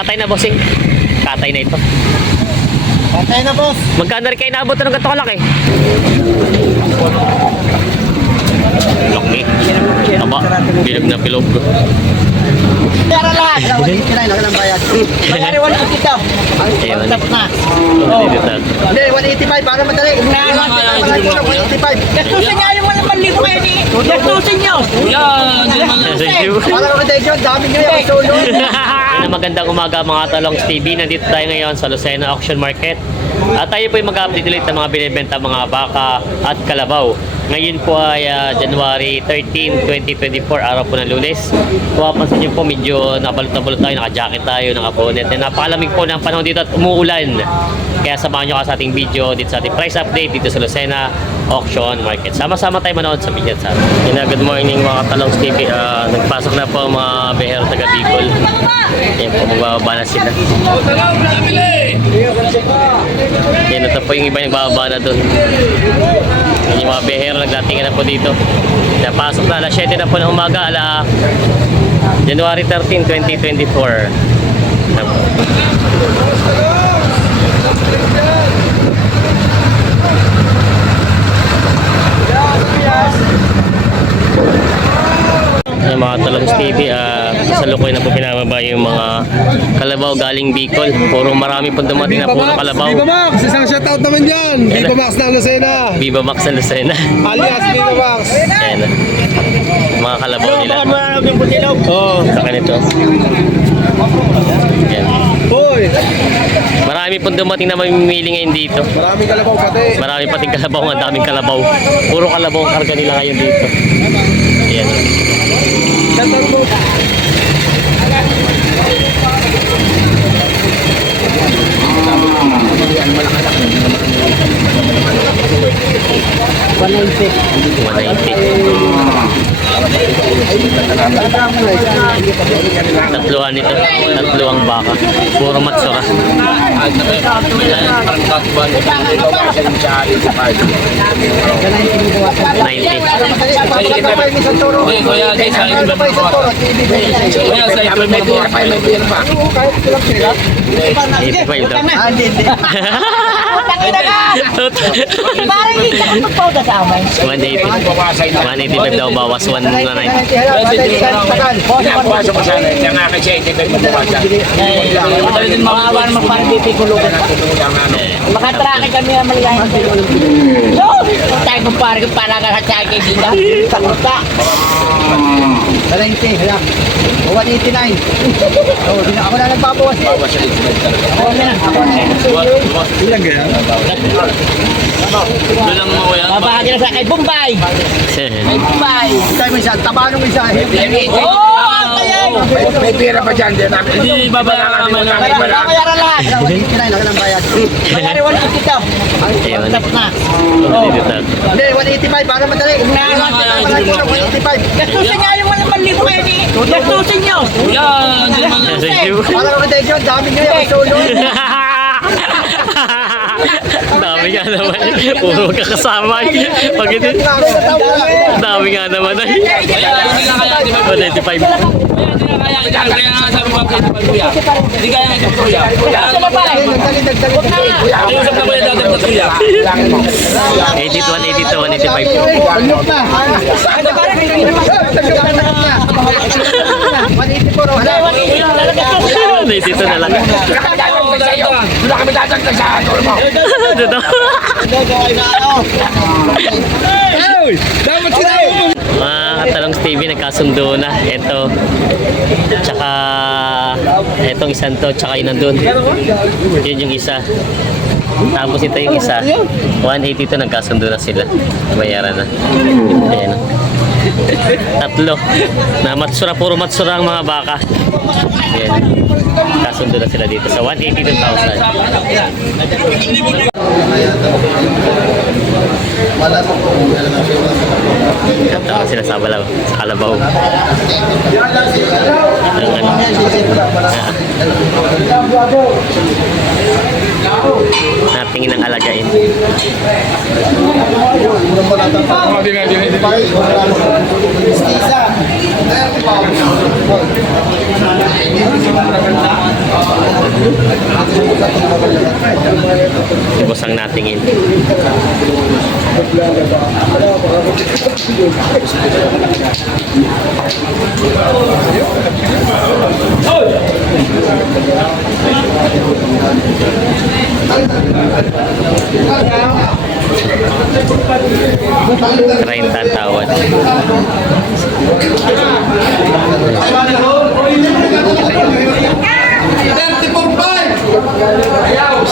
Katay na, bossing. Katay na ito. Patay na, boss. Magkano rin kayo naabot ng ganito kalaki? Laki. Taba. Bilog na bilog. Pera lahat. Kinay na ng bayad. Mayari 180 daw. Ayun. Tap na. Dito. Hindi, 185 para madali. Gastusin niya yung walang panlibo kayo ni. Gastusin niyo. Thank you. Para recommendation, dami nyo yung solo. Ang magandang umaga mga talongs TV. Nandito tayo ngayon sa Lucena Auction Market. At tayo po ay mag-update ulit ng mga binibenta mga baka at kalabaw. Ngayon po ay ah, January 13, 2024, araw po ng lunes. Kung mapansin niyo po, medyo nabalot na balot tayo, naka-jacket tayo, naka-bonnet. And napakalamig po ng panahon dito at umuulan. Kaya samahan nyo ka sa ating video dito sa ating price update dito sa Lucena Auction Market. Sama-sama tayo manood sa video sa atin. Good morning mga talongs TV. Ah, nagpasok na po mga behero taga Bicol. Yan po, magbababa na sila. Yan, ito po yung iba yung bababa na doon. Yan yung mga behero nagdatingan na po dito. Napasok na alas 7 na po ng umaga, ala January 13, 2024. Yan po. Talongs TV, ah, sa Lukoy na po pinababa yung mga kalabaw galing Bicol. Puro marami po dumating na puro kalabaw. Viva Max! Isang shoutout naman dyan! Viva Max ng Lucena! Viva Max sa Lucena. Alias Viva Max! Ayan. Mga kalabaw nila. Oo. Oh. Sa kanito. Ayan. Hoy! Marami pong dumating na mamimili ngayon dito. Maraming kalabaw pati. Marami pating kalabaw, ang daming kalabaw. Puro kalabaw ang karga nila ngayon dito. Ayan. Tatluhan ito. Tatluang baka. Puro matsura. 90. Uy, kuya, 85. Ah. Tangina ka. Parang hindi ka magpauda sa amin. 180. 185 daw bawas 190. Pinapasok ko sana, yung nga kasi, hindi kayo magpapasa. Madali din mga awan magpapipikulugan. Makatrake kami ang maligayin. So, tayo kung parang para ka sa akin dito. Sakuta. 90, halak. 189. Oh, na ako na nagbabawas eh. Ako na, ako na. Ilang ganyan? Babahagi na sa kay Bombay. Kay Bombay. Tayo mo isa, tabanong isa. Oh, tayo. May, pira pa dyan. Hindi babayaran naman namin. Bayaran lahat. 189, ako ng bayad. Mayari 150 daw. Ayun. Tap na. Hindi, 185 para madali. 185. Gastusin niya yung walang panlibo kayo ni. Gastusin niyo. Thank you. Para recommendation, dami nyo yung solo. Dami nga naman. Puro kakasama. Pag ito, dami nga naman. ay. 185. Sa babae. Nagdali, nagdali, nagdali. 80 to 180 to 185. Anyok na. Ano ba? Nagdali na. 184. Wala. 180 to na lang. Wala kami dadagdag sa ano mo. Dito. Hey! Dapat sila Mga katalong TV, nagkasundo na. Ito. Tsaka, etong isang to, tsaka yun nandun. Yun yung isa. Tapos ito yung isa. 180 to, nagkasundo na sila. Bayaran na. Ayan. Tatlo. Na matsura, puro matsura ang mga baka. Ayan. Kasundo na sila dito sa 182,000. Tawag sila sa balaw, sa kalabaw. Ang ano. Nating nating inang alagain. Mga di nga, di nga. Lubos ang ang tawad.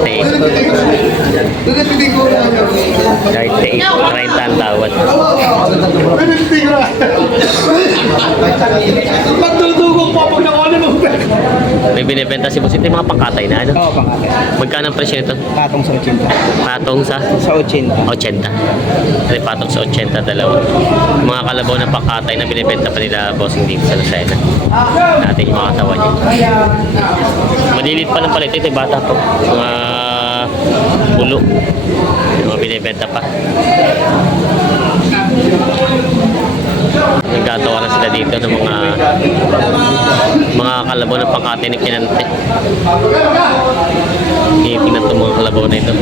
Thirty. Thirty. Renta ang tawad. Magdudugong pa pag nakuha mo. May binibenta si Boss. Ito yung mga pangkatay na ano? Oo, pangkatay. Magkano ang presyo nito? Patong sa 80. Patong sa Sa 80. 80. Ito patong sa 80 dalawa. Mga kalabaw na pangkatay na binibenta pa nila bossing dito sa Lucena. Natin yung mga katawan niya. Malilit pa lang pala ito. Ito yung bata pa. Mga bulo. Yung mga binibenta pa. Nagkatawa na sila dito ng mga mga kalabaw ng pangkatay ni Kinante. Tinitingnan itong mga kalabaw na ito.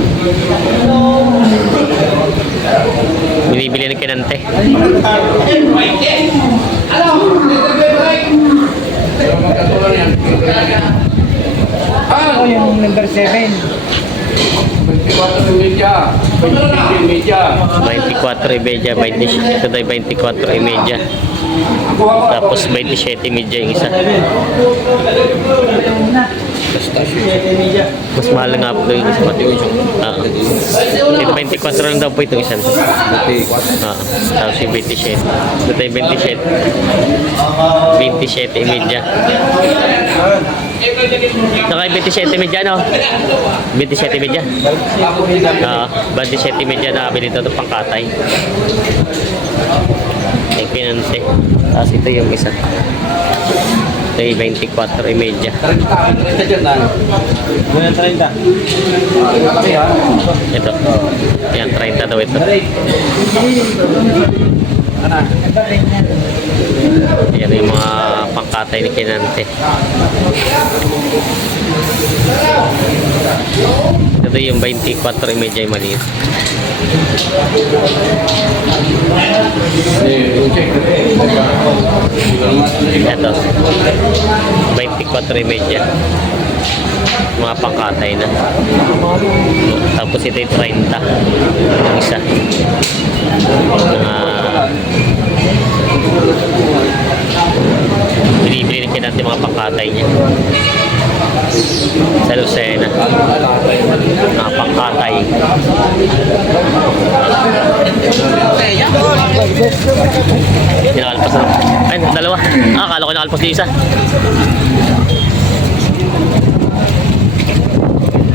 Binibili ng Kinante. Ano yung number 7? 24 media. 24 media. 24 y media, 20, ito tayo 24 y media. Tapos 27 y media yung isa. Mas mahal nga po yung isa Ah. Ito 24 lang daw po itong isa. Ah. Tapos yung 27. Ito tayo 27. 27 y media. Saka yung 27 y media, no? 27 y media. Ah, 27 y media na kabili ito pangkatay. May pinante. Tapos ito yung isa. Yung 24 y media. Ito. Yan, 30 daw ito. Yan yung mga pangkatay ni Kinante. Ito yung 24 y media yung maliit. Ito. 24 y media. Mga pangkatay na. Tapos ito yung 30. Yung isa. Mga binibili na natin mga pangkatay niya. Sa Lucena. Mga pangkatay. Pinakalpas na. Ay, dalawa. Ah, akala ko nakalpas yung isa.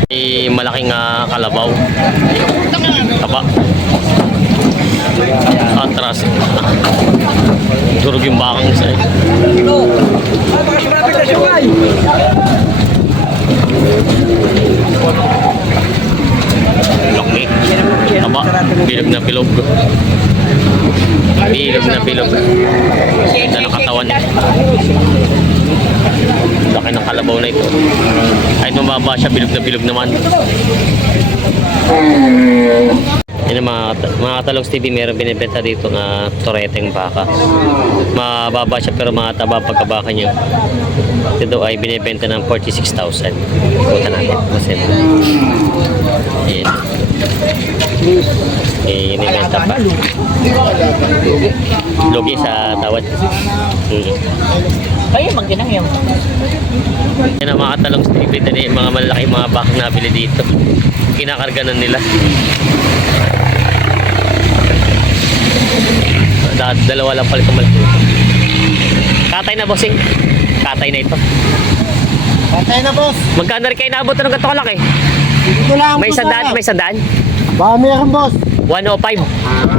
May malaking ah, kalabaw. Taba. Atras. Durog yung bakang isa eh. Laki. Taba. Bilog na bilog. Bilog na bilog. Ganda ng katawan eh. Laki ng kalabaw na ito. Kahit mababa siya, bilog na bilog naman. Yan ang mga, mga Katalogs TV, meron binibenta dito na toreteng baka. Mababa siya pero mataba pagkabaka niya. Ito ay binibenta ng 46,000. Ikutan natin. Kasi Ayan. Eh, inibenta pa. Lugi sa tawad. Ay, magkinang yun. Yan ang mga Katalogs TV, mga malaki mga baka nabili dito. Kinakarga na nila. Da- dalawa lang pala itong malaki. Katay na, bossing. pangkatay na ito. Patay na, boss. Magkano rin kayo naabot ng ganito kalaki? Dito lang. May sandaan, may sandaan. Baka meron, boss. 105.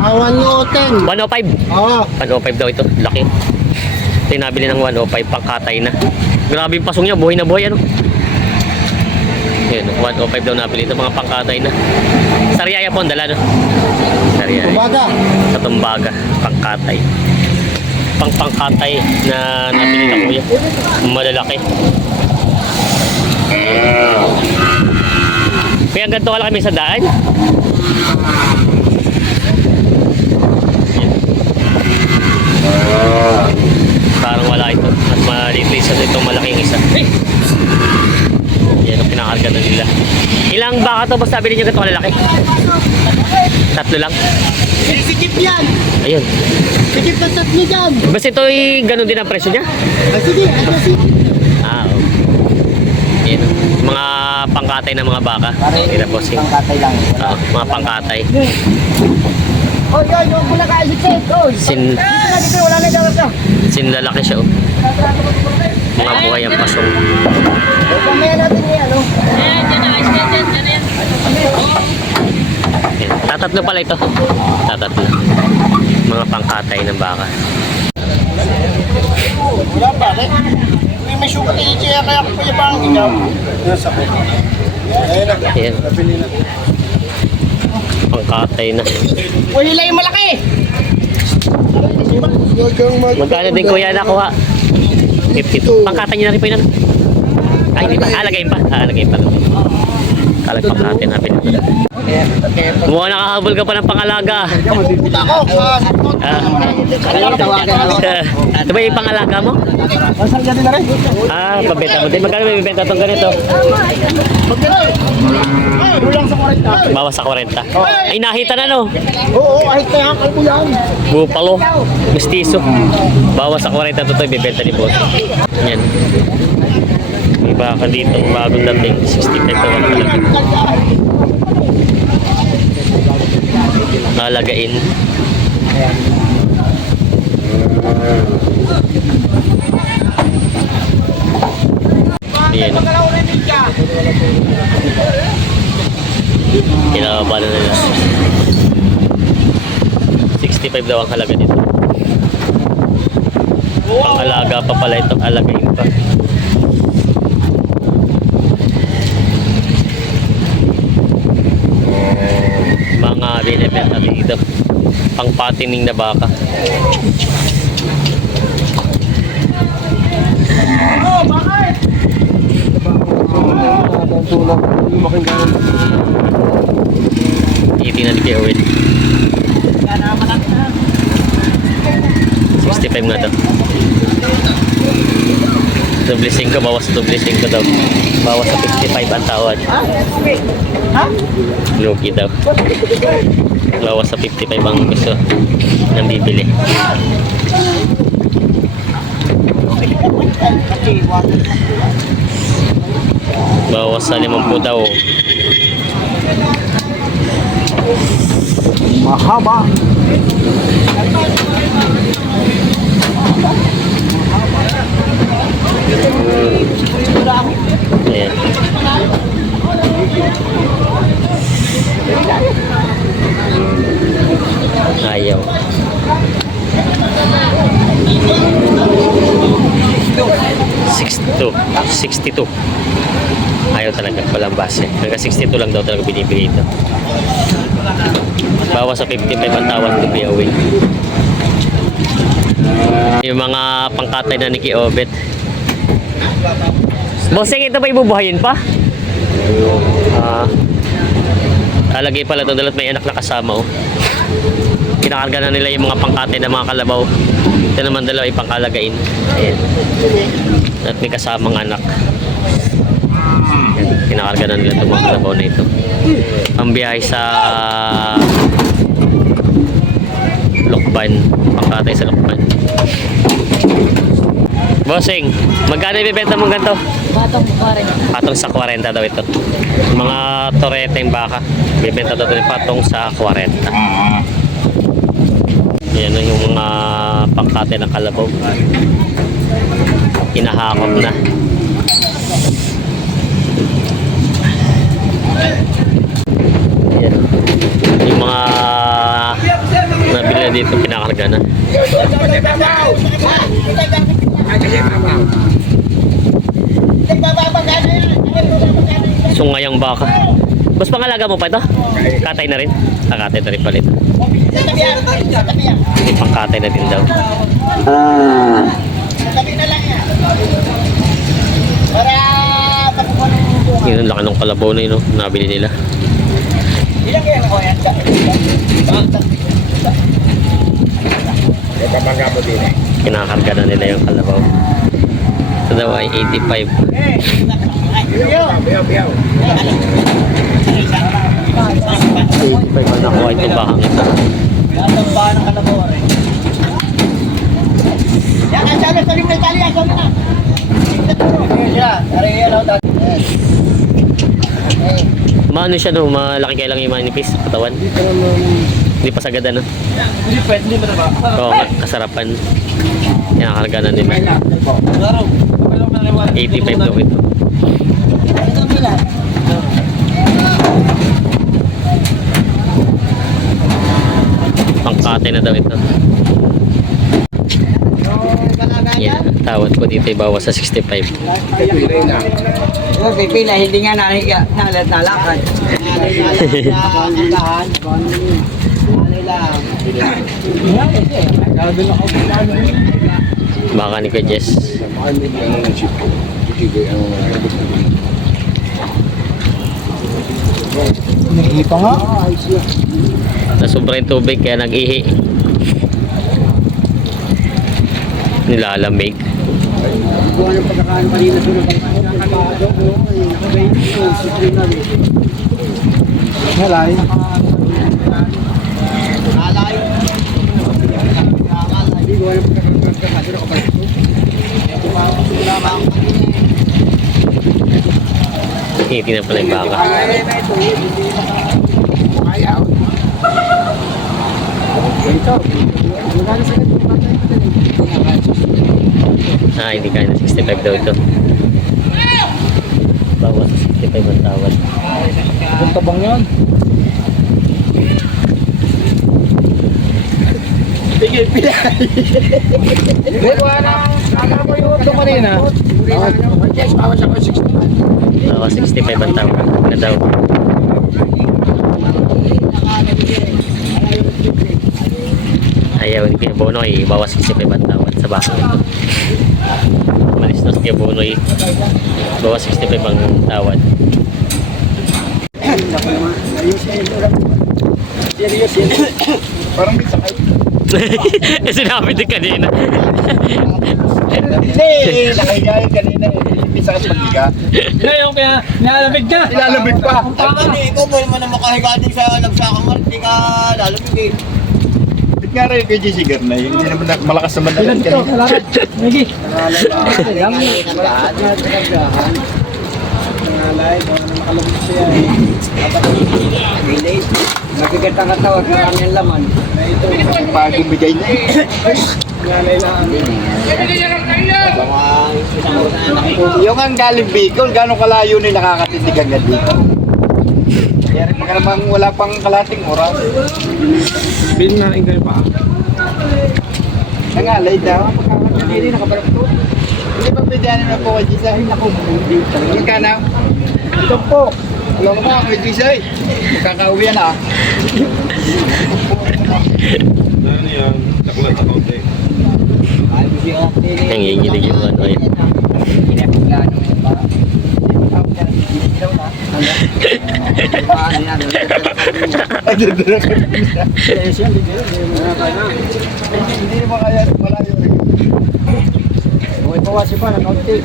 Awan nyo, 10. 105. Oo. 105 daw ito. Laki. Ito yung nabili ng 105. Pangkatay na. Grabe yung pasong niya. Buhay na buhay. Ano? Yun, 105 daw nabili ito. Mga pangkatay na. Sariaya po ang dala, no? Sariaya. Kumbaga. Sa Tumbaga. Pangkatay. Pang pangkatay na nabili na kuya. Malalaki. Kaya ganito ka lang kami sa daan. Parang wala ito. At maliit isa itong malaking isa. Yan ang pinakarga na nila. Ilang baka to boss sabi ninyo ganito kalalaki? Tatlo lang. Sikip yan. Ayun. Sikip na tatlo dyan. Basta ito ay ganun din ang presyo niya? Ah, sige. Ah, oh. Yan. Mga pangkatay ng mga baka. Hindi bossing. Pangkatay lang. Oo, mga pangkatay. Oh, yun, yung pula ka isip. Oh, Sin, wala na ito. sinlalaki siya oh. Mga buhay ang pasong. Tatatlo pala ito. Tatatlo. Mga pangkatay ng baka. Wala pa, eh. May may sukat na ichi, kaya ko pa yung pang ikaw. Nasa ko. Ayun na. Yan. Napili na. Pangkatay na. Uy, hila yung malaki. Magkano din kuya nakuha? 52. Pangkatay niyo na rin po yun. ano? Ay, hindi pa. Alagayin pa. Ah, alagayin pa. Kalag pangkatay na pinito. Mukhang nakahabol ka pa ng pangalaga. Ah. Ito ba yung pangalaga mo? Masal ka din na rin. Ah, pabenta mo din. Magkano may bibenta itong ganito? Magkano? Kulang sa 40. Bawas sa 40. Ay, nakita na no. Oo, kahit kaya ang kalbo yan. Bupalo. Mestizo. Bawas sa 40 ito ito ibibenta ni Boss. Yan. May baka dito. Bagong dating. 65 na wala talaga. Lalagain. Yan. Kinababa na nila. 65 daw ang halaga nito. Pang-alaga pa pala ito, alagain pa. Mga binibenta dito. Pang patining na baka. Titingnan kay Owen. 65 nga daw. Doble 5, bawas sa doble 5 daw. Bawas sa 55 ang tawad. Lugi daw. Bawas sa 55 ang gusto ng bibili. Bawas sa 50 daw. Mahaba. Ayan. Ayaw. Sixty-two. Sixty-two. Ayaw talaga. Walang base. Hanggang 62 lang daw talaga binibigay ito. Bawas sa 55 ang tawad to be away. Yung mga pangkatay na ni Kiobet. Bossing, ito ba ibubuhayin pa? Ah. Alagay pala ito dalat may anak na kasama oh. Kinakarga na nila yung mga pangkatay na mga kalabaw. Ito naman dalawa yung pangkalagain. Ayan. At may kasamang anak. Ayan. Kinakarga na nila itong mga kalabaw na ito. Ang biyahe sa Lokban. Pangkatay sa Lokban. Bossing, magkano ibibenta mong ganito? Batong pare. Patong sa 40 daw ito. Mga torete yung baka. Bibenta daw ito yung patong sa 40. Yan na yung mga pangkate ng kalabaw. Hinahakot na. Yan. Yung mga nabili na dito pinakarga na. Sungayang baka. Mas pangalaga mo pa ito? Katay na rin? Ah, katay na rin pala ito. Hindi pang katay na din daw. Buka. Yun ang laki ng kalabaw na yun, no? nabili nila. Ilang kaya nakuha yan? Kinakarga na nila yung kalabaw. Ito daw ay 85. 85 ang nakuha ito. Tatamba ng kalabaw rin. Yan, ang sabi sa rin na Italia, sabi na. Maano siya no? Malaki kaya lang yung manipis, katawan. Hindi pa sagada no? Hindi pwede, hindi ba? Oo kasarapan. Kinakarga na nila. 85 daw ito. Pangkate na daw ito. Yan, tawad ko dito ay bawas sa 65. Oh, pipila, hindi nga naliga, nalat nalakad. Baka ni Kuya Jess. Nahipa nga. Nasubra yung tubig kaya nag-ihi. Nilalamig. Nalay. Hindi na pala yung baka. Ah, hindi kaya na 65 daw ito. Bawas sa 65 ang tawad. Ang tabang yan. Tigil pila. Wala na. Ito kanina. Bawas 65 ang tawad. Na daw. Ayaw Kuya Bonoy, bawas 65 ang tawad sa baka ito. Malis na si Kuya Bonoy, bawas 65 ang tawad. Parang may sakay. sinabi din kanina. Hindi, nakagaya kanina. May sakay paghiga. Ngayon kaya nilalamig ka. Ilalabig pa. Hindi, ikaw pwede mo na makahiga din sa lagsakang mal, hindi ka lalamig eh. Ba't nga rin kay JC Garnay? Hindi naman na- malakas naman na rin kanina. Migi. Mabigat ang katawan, marami ang laman. Pagong bigay niya. Yung ang galing Bicol, gano'ng kalayo ni nakakatitig hanggang dito? Kaya rin wala pang kalating oras. Bin na rin kayo pa. Nangalay daw. Hindi nakabarap ko. Hindi ba pwede na po kay Jisa? Ako, hindi. Yung ka na. Ito po. Alam mo kay Jisa eh. Kakauwi na ah. Ano yan? Taklat ako. Nanginginig yung ano yun. Hindi naman kaya malayo rin. Okay, pawasi pa, nakaunti.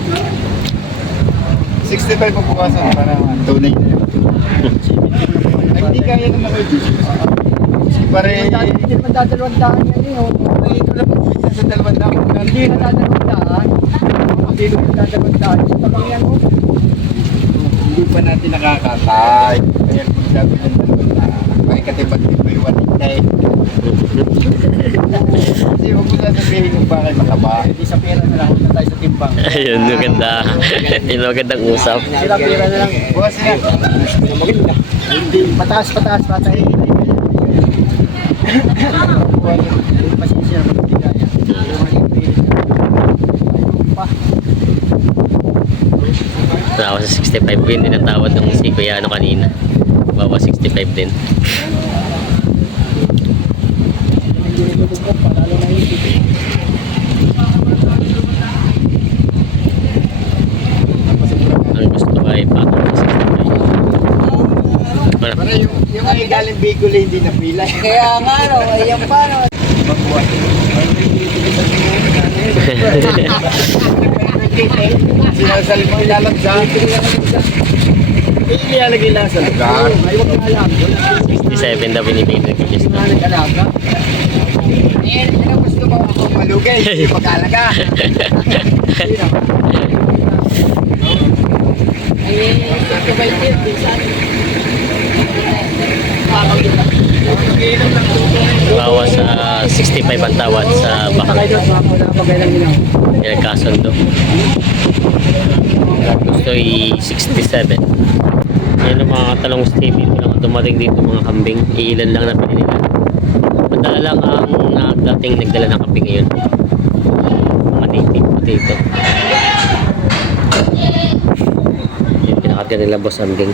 65 po bukasan para tunay na yun. Ay, hindi kaya naman. Kasi pare, Hindi naman dadalawang daan yan eh. oh. ay, ito lang po sa dalawang daan. Hindi na dadalawang daan. Hindi naman dadalawang daan. Sa tabang yan oh. Hindi pa natin nakakatay. Kaya kung sabi ng dalawang daan. Ay, may katipat din may walit na eh. Kasi huwag mo na sabihin kung bakit makaba. Hindi sa pera na lang, huwag tayo sa timbang. Ayun, maganda. Yun, magandang usap. Sila pera na lang. Bukas na. Maganda. Hindi, pataas, pataas, patay. Pasensya, magbigaya. Tawa sa 65 din din ang tawad ng si Kuya ano kanina. Bawa 65 din. Ang gusto ay patong sa 65. Wala. Para yung, yung ay galing Bicol eh, hindi napila. Kaya nga, no, ayan pa, no. Magbuhat. Sinasal mo ilalag sa Hindi nilalagay lang sa lugar. Ay, wag na alam. 67 daw binibigay now. Alaga. Eh, tapos gumawa ako malugay. Hindi mag-alaga. Bawa sa 65 ang tawad sa bakal. Yan kasundo. Gusto i 67. Yan ang mga talong Stevie. Walang dumating dito mga kambing. Iilan lang na pinili nila. Madala lang ang nagdating nagdala ng kambing ngayon. Mga native po dito. Yan pinakatir nila boss ambing.